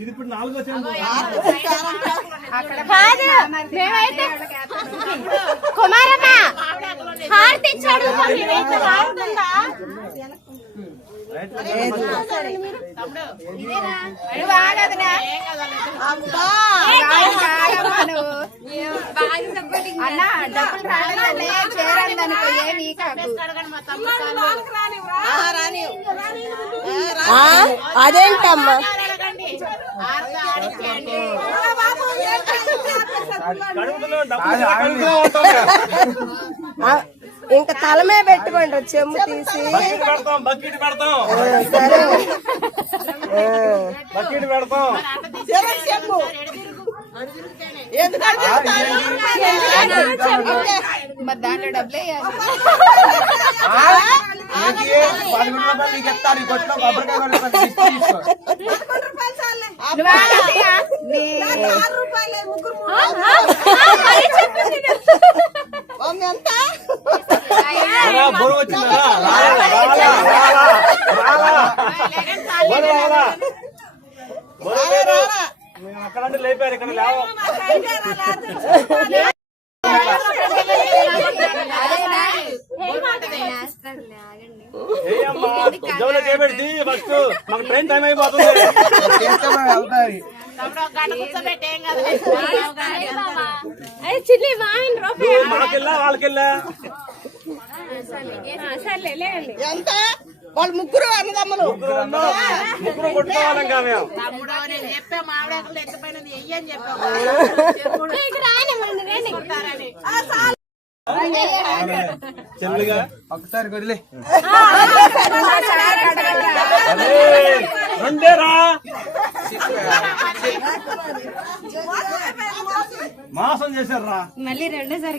ఇది ఇప్పుడు 4వ చెంబు. మేమైతే కుమారమ్మ హారతి ఇచ్చాడు. అన్న డబ్బులు రాలేదనే చేరందనుకో ఏమీ కాదు. అదేంటమ్మా ఇంకా తలమే పెట్టుకోండి చెంబు తీసి బకెట్ పెడతాం. మరి దాంట్లో డబ్బులు వేయాలి. అక్కడంటే లేపారు, ఇక్కడ లేవు. ఉద్యోగంలో చేపెడితే ఫస్ట్ మాకు ట్రైన్ టైం అయిపోతుంది. మాకెళ్ళా వాళ్ళకెళ్ళా ఎంత వాళ్ళు ముగ్గురు అన్నదమ్ములు ముగ్గురు కొట్టుకోవాలం కా మేము. ఒకసారి వదిలే రెండేరా మాసం చేశారా మళ్ళీ రెండోసారి